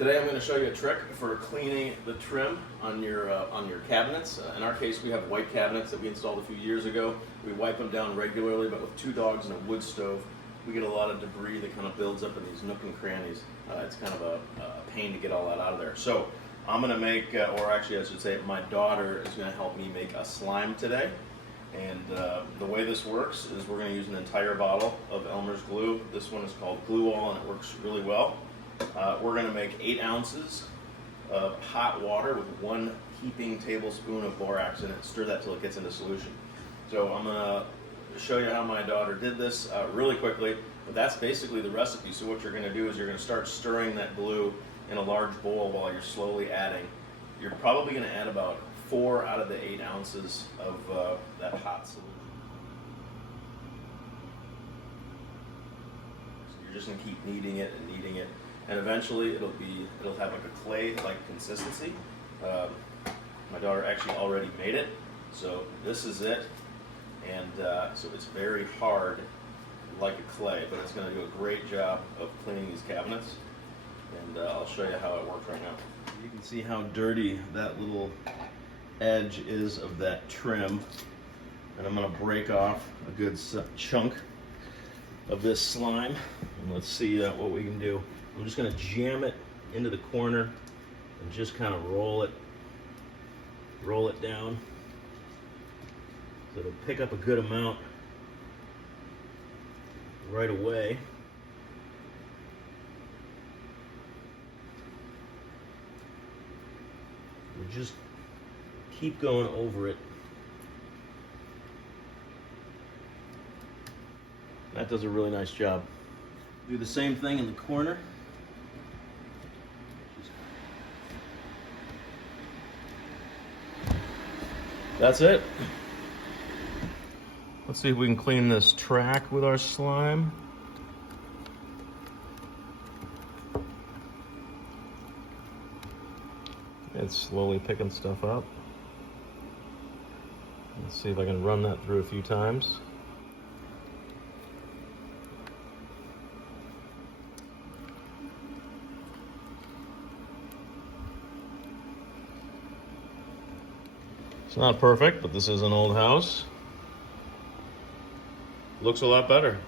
Today I'm going to show you a trick for cleaning the trim on your cabinets. In our case, we have white cabinets that we installed a few years ago. We wipe them down regularly, but with 2 dogs and a wood stove, we get a lot of debris that kind of builds up in these nook and crannies. It's kind of a pain to get all that out of there. So I'm going to make, or actually I should say my daughter is going to help me make a slime today. And the way this works is we're going to use an entire bottle of Elmer's glue. This one is called Glue All and it works really well. We're going to make 8 ounces of hot water with 1 heaping tablespoon of borax in it. Stir that till it gets into solution. So I'm going to show you how my daughter did this really quickly, but that's basically the recipe. So what you're going to do is you're going to start stirring that glue in a large bowl while you're slowly adding. You're probably going to add about 4 out of the 8 ounces of that hot solution. So you're just going to keep kneading it and kneading it. And eventually it'll have like a clay-like consistency. My daughter actually already made it, so this is it. And so it's very hard, like a clay, but it's going to do a great job of cleaning these cabinets. And I'll show you how it works right now. You can see how dirty that little edge is of that trim. And I'm going to break off a good chunk of this slime. And let's see what we can do. I'm just going to jam it into the corner and just kind of roll it down. So it'll pick up a good amount right away. We'll just keep going over it. That does a really nice job. Do the same thing in the corner. That's it. Let's see if we can clean this track with our slime. It's slowly picking stuff up. Let's see if I can run that through a few times. It's not perfect, but this is an old house. Looks a lot better.